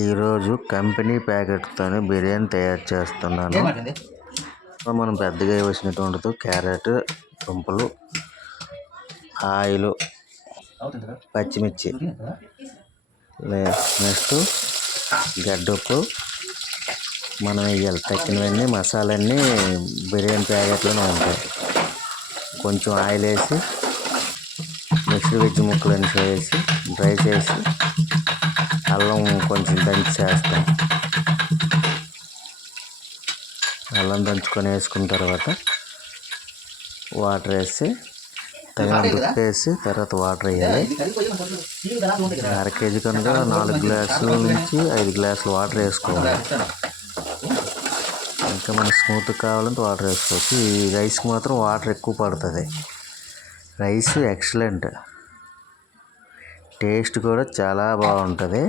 ఈరోజు కంపెనీ ప్యాకెట్తో బిర్యానీ తయారు చేస్తున్నాను. మనం పెద్దగా వేసినటువంటిది క్యారెట్, దుంపలు, ఆయిల్, పచ్చిమిర్చి, నెక్స్ట్ గడ్డప్పు మనం వేయాలి. తక్కినవన్నీ మసాలన్నీ బిర్యానీ ప్యాకెట్లోనే ఉంటాయి. కొంచెం ఆయిల్ వేసి మిక్స్డ్ వెజ్ ముక్కలన్నీ వేసి డ్రై చేసి అల్లం కొంచెం దంచి చేస్తాం. అల్లం దంచుకొని వేసుకున్న తర్వాత వాటర్ వేసి తగినంత ఉప్పు వేసి తర్వాత వాటర్ వేయాలి. 1/2 కేజీ కనుక 4 గ్లాసుల నుంచి 5 గ్లాసులు వాటర్ వేసుకోవాలి. ఇంకా మనకు స్మూత్ కావాలంటే వాటర్ వేసుకోవచ్చు. ఈ రైస్కి మాత్రం వాటర్ ఎక్కువ పడుతుంది. రైస్ ఎక్సలెంట్, టేస్ట్ కూడా చాలా బాగుంటుంది.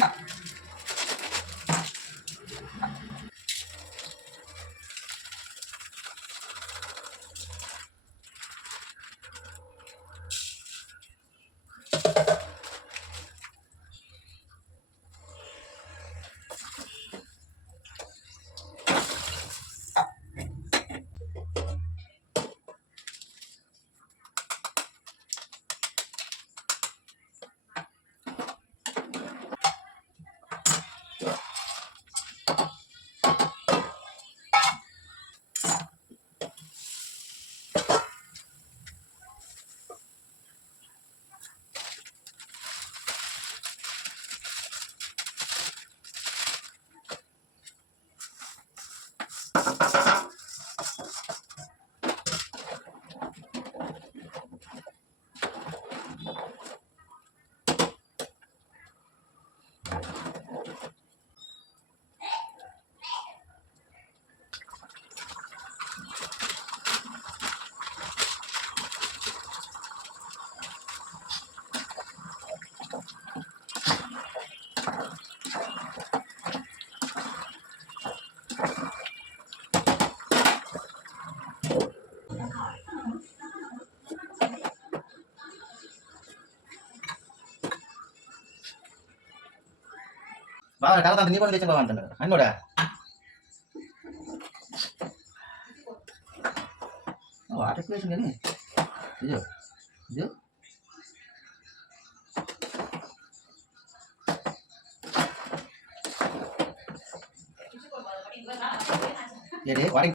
బాగా తర్వాత నీ కూడా తెచ్చిన బాగా అంటున్నాడు అని కూడా వాటర్ ఎక్కువ వేసింది కానీ ఇదో ఇదో వాటికి